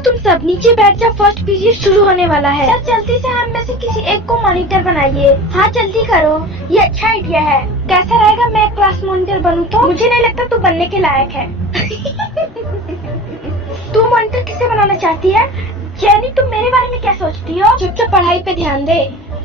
तुम सब नीचे बैठ जाओ, फर्स्ट पीरियड शुरू होने वाला है। चल जल्दी से हम में से किसी एक को मॉनिटर बनाइए। हाँ जल्दी करो, ये अच्छा आइडिया है। कैसा रहेगा मैं क्लास मॉनिटर बनूं तो? मुझे नहीं लगता तू बनने के लायक है। तू मॉनिटर किसे बनाना चाहती है? जेनी तुम मेरे बारे में क्या सोचती हो? चुपचाप पढ़ाई पे ध्यान दे।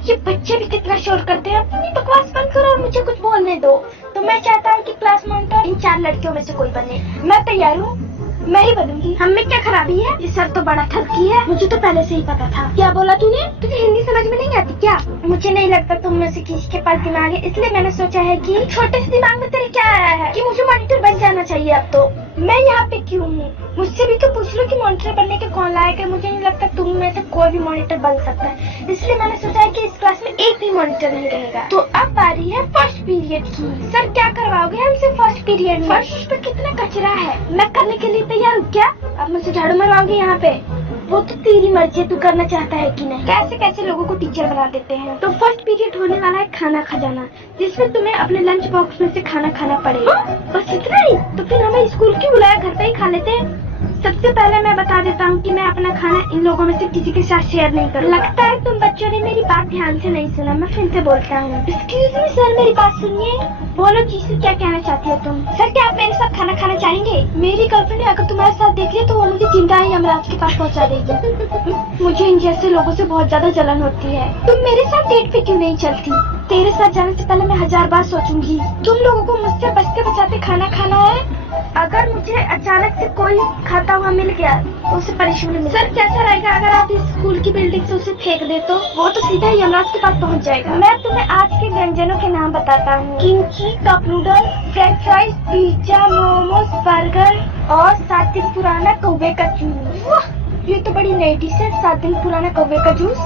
ये बच्चे भी कितना शोर करते हैं। अपनी बकवास बंद करो और मुझे कुछ बोलने दो। तो मैं चाहता हूँ कि क्लास मॉनिटर इन 4 लड़कियों में से कोई बने। मैं तैयार हूँ, मैं ही बनूंगी। हम में क्या खराबी है? ये सर तो बड़ा ठगी है। मुझे तो पहले से ही पता था। क्या बोला तूने? तुझे हिंदी समझ में नहीं आती क्या? मुझे नहीं लगता तुम में से किसी के पास दिमाग है, इसलिए मैंने सोचा है कि छोटे से दिमाग में तेरे क्या आया है कि मुझे मॉनिटर बन जाना चाहिए। अब तो मैं यहाँ पे क्यों हूँ? मुझसे भी तो पूछ लो कि मॉनिटर बनने के कौन लायक है। मुझे नहीं लगता तुम में से कोई भी मॉनिटर बन सकता है, इसलिए मैंने सोचा है कि इस क्लास में एक भी मॉनिटर नहीं रहेगा। तो अब बारी है फर्स्ट पीरियड की। सर क्या करवाओगे हमसे फर्स्ट पीरियड में? फर्स्ट पे कितना कचरा है, मैं करने के लिए तैयार हूँ। क्या अब मुझे झाड़ू मरवाओगे यहाँ पे? वो तो तेरी मर्जी, तू करना चाहता है कि नहीं। कैसे कैसे लोगों को टीचर बना देते हैं। तो फर्स्ट पीरियड होने वाला है खाना खजाना, जिसमें तुम्हें अपने लंच बॉक्स में से खाना खाना पड़ेगा। बस इतना ही? तो फिर हमें स्कूल क्यों बुलाया, घर पे ही खा लेते। सबसे पहले मैं बता देता हूँ कि मैं अपना खाना इन लोगों में से किसी के साथ शेयर नहीं करूँगा। लगता है तुम बच्चों ने मेरी बात ध्यान से नहीं सुना। मैं फिर से बोलता हूँ। एक्सक्यूज मी सर, मेरी बात सुनिए। बोलो जीसू, क्या कहना चाहती हो तुम? सर क्या आप मेरे साथ खाना खाना चाहेंगे? मेरी गर्लफ्रेंड अगर तुम्हारे साथ देख ले तो वो मुझे जिंदा ही यमराज के पास पहुँचा देगी। मुझे इन जैसे लोगों से बहुत ज्यादा जलन होती है। तुम मेरे साथ डेट पे क्यों नहीं चलती? तेरे साथ जाने से पहले मैं 1000 बार सोचूंगी। तुम लोगों को मुझसे बचते बचाते खाना खाना है। अगर मुझे अचानक से कोई खाता हुआ मिल गया तो उसे पनिशमेंट मिले। सर कैसा रहेगा अगर आप इस स्कूल की बिल्डिंग से उसे फेंक दे तो? वो तो सीधा ही यमराज के पास पहुंच जाएगा। मैं तुम्हें आज के व्यंजनों के नाम बताता हूँ। Kimchi, cup noodle, French fries, pizza, momos, burger और 7 दिन पुराना कौवे का जूस। ये तो बड़ी नई डिश है, 7 दिन पुराना कौवे का जूस।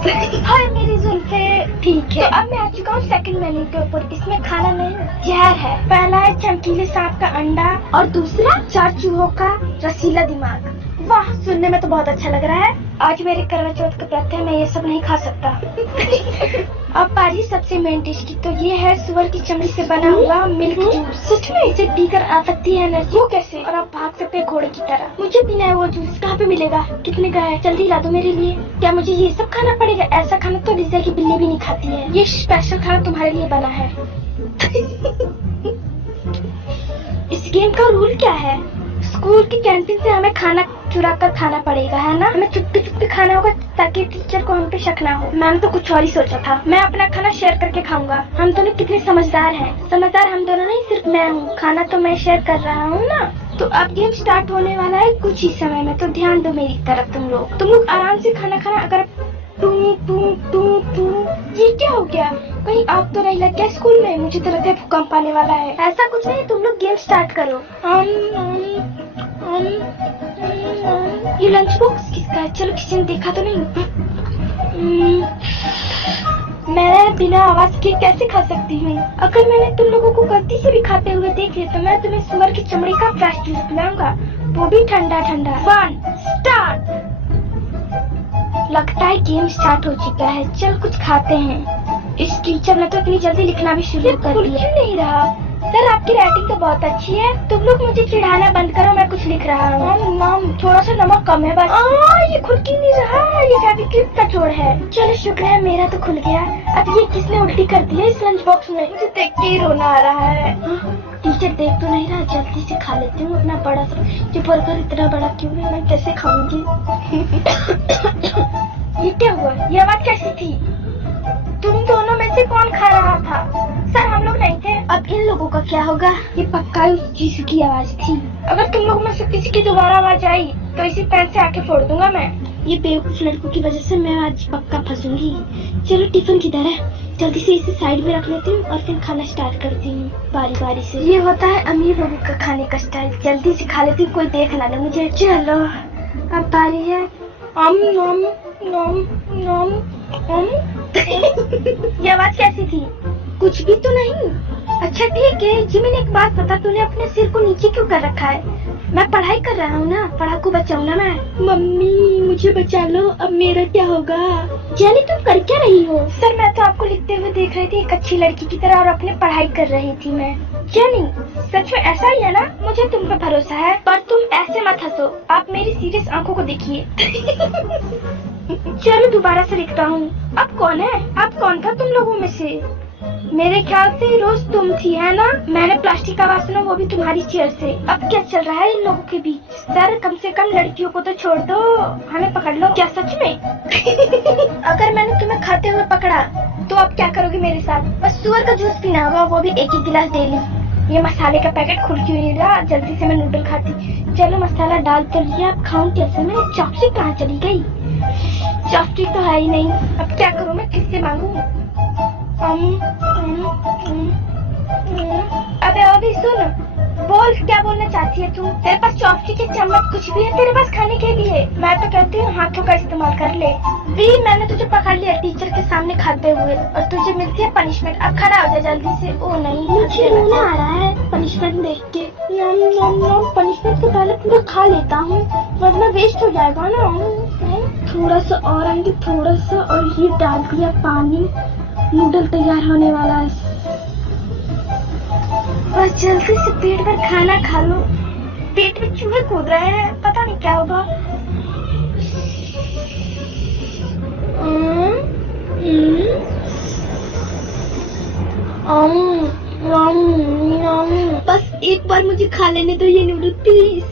हाय मेरी जुल्फे। ठीक है, तो अब मैं आ चुका हूँ सेकंड मेन्यू के ऊपर। इसमें खाना नहीं जहर है। पहला है चमकीले सांप का अंडा और दूसरा 4 चूहों का रसीला दिमाग। वाह, सुनने में तो बहुत अच्छा लग रहा है। आज मेरे करवा चौथ का व्रत है, मैं ये सब नहीं खा सकता। अब बारी सबसे मेन डिश की। तो ये है सुअर की चमड़ी से बना हुआ मिल्क जूस। सच में इसे पीकर आ सकती है एनर्जी। वो कैसे? और आप भाग सकते हैं घोड़े की तरह। मुझे पीना है वो जूस। कहाँ पे मिलेगा? कितने का है? जल्दी ला दो मेरे लिए। क्या मुझे ये सब खाना पड़ेगा? ऐसा खाना तो रिजा की बिल्ली भी नहीं खाती है। ये स्पेशल खाना तुम्हारे लिए बना है। इस गेम का रूल क्या है? स्कूल की कैंटीन से हमें खाना चुरा कर खाना पड़ेगा, है ना? हमें चुपके चुपके खाना होगा ताकि टीचर को हम पे शक ना हो। मैंने तो कुछ और ही सोचा था। मैं अपना खाना शेयर करके खाऊंगा। हम दोनों कितने समझदार हैं। समझदार हम दोनों नहीं, सिर्फ मैं हूँ। खाना तो मैं शेयर कर रहा हूँ ना। तो अब गेम स्टार्ट होने वाला है कुछ ही समय में, तो ध्यान दो मेरी तरफ। तुम लोग आराम से खाना खाना। अगर ये क्या हो गया? कहीं आग तो नहीं लग गया स्कूल में? मुझे तो लगता है भूकंप आने वाला है। ऐसा कुछ नहीं, तुम लोग गेम स्टार्ट करो। ये लंच बॉक्स किसका है? चलो किसी ने देखा तो नहीं। मैं बिना आवाज के कैसे खा सकती हूँ? अगर मैंने तुम लोगों को गलती से भी खाते हुए देख लिया तो मैं तुम्हें सुअर की चमड़ी का फ्रेश जूस पिलाऊंगा, वो भी ठंडा ठंडा। 1 स्टार्ट। लगता है गेम स्टार्ट हो चुका है। चल कुछ खाते हैं। इस टीचर ने तो इतनी जल्दी लिखना भी शुरू कर दिया। क्यों नहीं रहा? सर आपकी राइटिंग तो बहुत अच्छी है। तुम लोग मुझे चिढ़ाना बंद करो, मैं कुछ लिख रहा हूँ। मम थोड़ा सा नमक कम है बस। ये खुल क्यों नहीं रहा? ये फेविक्विक का जोड़ है। चलो शुक्र है मेरा तो खुल गया। अब ये किसने उल्टी कर दी है इस लंच बॉक्स में? मुझे देख के ही रोना आ रहा है। टीचर देख तो नहीं रहा, जल्दी से खा लेती हूँ अपना बड़ा सा। ये बर्गर इतना बड़ा क्यों है? मैं कैसे खाऊंगी? ये क्या हुआ? ये आवाज कैसी थी? तुम दोनों में से कौन खा रहा था? सर हम लोग नहीं थे। अब इन लोगों का क्या होगा? ये पक्का उस जीसू की आवाज थी। अगर तुम लोग में से किसी की दोबारा आवाज आई तो इसी पेन से आके फोड़ दूंगा मैं। ये बेवकूफ लड़कों की वजह से मैं आज पक्का फंसूंगी। चलो टिफिन किधर है? जल्दी से इसे साइड में रख लेती हूँ और फिर खाना स्टार्ट करती हूँ बारी बारी से। ये होता है अमीर लोगों का खाने का स्टाइल। जल्दी से खा लेती हूँ, कोई देख ना ले मुझे। चलो अब बारी है। नम नम नम नम। ये आवाज कैसी थी? कुछ भी तो नहीं। अच्छा ठीक है जिमिन, एक बात बता, तूने अपने सिर को नीचे क्यों कर रखा है? मैं पढ़ाई कर रहा हूँ ना, पढ़ाकू बचाऊँ ना मैं। मम्मी मुझे बचा लो, अब मेरा क्या होगा? जेनी तुम कर क्या रही हो? सर मैं तो आपको लिखते हुए देख रही थी एक अच्छी लड़की की तरह और अपने पढ़ाई कर रही थी मैं। जेनी, सच में ऐसा ही है ना? मुझे तुम पे भरोसा है, पर तुम ऐसे मत हंसो। आप मेरी सीरियस आंखों को देखिए। चलो दोबारा से लिखता हूँ। अब कौन है? अब कौन था तुम लोगों में से? मेरे ख्याल से रोज तुम थी, है ना? मैंने प्लास्टिक का आवाज सुना, वो भी तुम्हारी चेयर से। अब क्या चल रहा है इन लोगों के बीच? सर, कम से कम लड़कियों को तो छोड़ दो, हमें पकड़ लो। क्या सच में? अगर मैंने तुम्हें खाते हुए पकड़ा तो अब क्या करोगे मेरे साथ? बस सुअर का जूस पीना होगा, वो भी एक गिलास डेली। ये मसाले का पैकेट खुल क्यों नहीं रहा? जल्दी से मैं नूडल खाती। चलो मसाला डाल तो लिया, अब खाऊं कैसे मैं? चॉपस्टिक कहाँ चली गई? चॉपस्टिक तो है ही नहीं। अब क्या करूँ मैं? किससे मांगू? अबे अभी सुन, बोल क्या बोलना चाहती है तू? तेरे पास चॉपस्टिक के चम्मच कुछ भी है तेरे पास खाने के लिए? मैं तो कहती हूँ हाथों का इस्तेमाल कर ले। भी मैंने तुझे पकड़ लिया टीचर के सामने खाते हुए, और तुझे मिलती है पनिशमेंट। अब खड़ा हो जा जल्दी से। ओ नहीं, मुझे रोना आ रहा है पनिशमेंट देख के। पनिशमेंट से पहले पूरा खा लेता हूँ, वरना वेस्ट हो जाएगा ना। थोड़ा सा और आएंगे, थोड़ा सा, और ये डाल दिया पानी। नूडल तैयार होने वाला है। बस जल्दी से पेट भर खाना खा लो। पेट में चूहे कूद रहे हैं, पता नहीं क्या होगा। बस एक बार मुझे खा लेने दो ये नूडल प्लीज।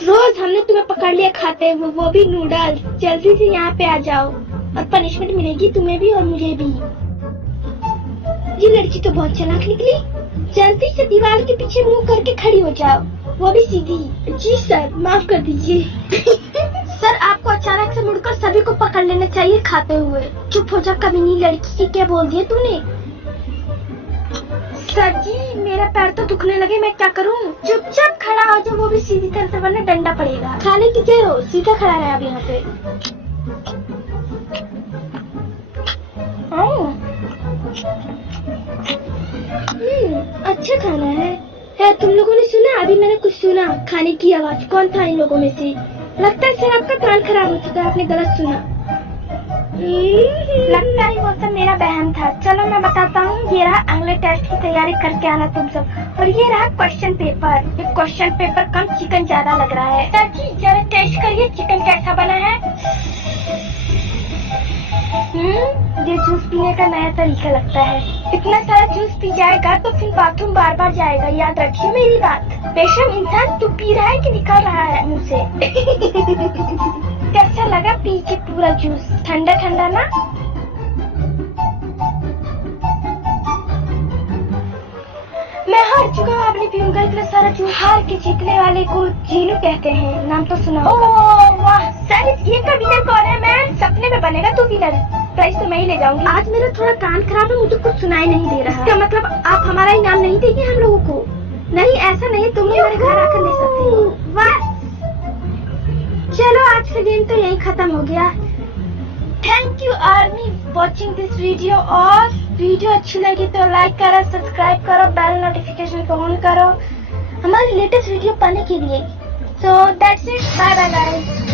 रोज हमने तुम्हें पकड़ लिया खाते हुए, वो भी नूडल्स। जल्दी से यहाँ पे आ जाओ, और पनिशमेंट मिलेगी तुम्हें भी और मुझे भी। ये लड़की तो बहुत चालाक निकली। जल्दी से दीवार के पीछे मुंह करके खड़ी हो जाओ, वो भी सीधी। जी सर, माफ कर दीजिए। सर, आपको अचानक से मुड़कर सभी को पकड़ लेना चाहिए खाते हुए। चुप हो जा कमीनी लड़की, क्या बोल दिया तूने? सर जी, मेरा पैर तो दुखने लगे, मैं क्या करूं? चुपचाप खड़ा हो जाओ, वो भी सीधी तरह से, वरना डंडा पड़ेगा। खाने की जय हो, सीधा खड़ा रहे अब यहाँ पे। अच्छा खाना है। तुम लोगों ने सुना? अभी मैंने कुछ सुना, खाने की आवाज। कौन था इन लोगों में से? लगता है सर आपका कान खराब हो चुका है, आपने गलत सुना। लगता है वो सब मेरा बहन था। चलो मैं बताता हूँ। ये रहा अगले टेस्ट की तैयारी करके आना तुम सब, और ये रहा क्वेश्चन पेपर। ये क्वेश्चन पेपर कम, चिकन ज्यादा लग रहा है। सर जी जरा टेस्ट करिए, चिकन कैसा बना है? ये जूस पीने का नया तरीका लगता है। इतना सारा जूस पी जाएगा तो फिर बाथरूम बार बार जाएगा, याद रखिए मेरी बात। बेशर्म इंसान, तू पी रहा है कि निकल रहा है मुंह से? कैसा लगा पी के पूरा जूस? ठंडा ठंडा ना? मैं हार चुका हूँ, आपने पीऊंगा इतना सारा जूस। हार के जीतने वाले को जीनू कहते हैं, नाम तो सुना होगा। ओह वाह सर, इस गेम का विनर कौन है? मैं सपने में बनेगा तू विनर। प्राइस तो मैं ही ले जाऊंगी। आज मेरा थोड़ा कान खराब है, मुझे कुछ सुनाई नहीं दे रहा। इसका मतलब आप हमारा इनाम नहीं देंगे हम लोगों को? नहीं, ऐसा नहीं, तुम लोग मेरे घर आकर ले सकते हो। वाह, चलो आज का गेम तो यही खत्म हो गया। Thank you army watching this video. और वीडियो अच्छी लगी तो लाइक करो, सब्सक्राइब करो, बेल नोटिफिकेशन को ऑन करो हमारी लेटेस्ट वीडियो पाने के लिए। So that's it, bye bye guys.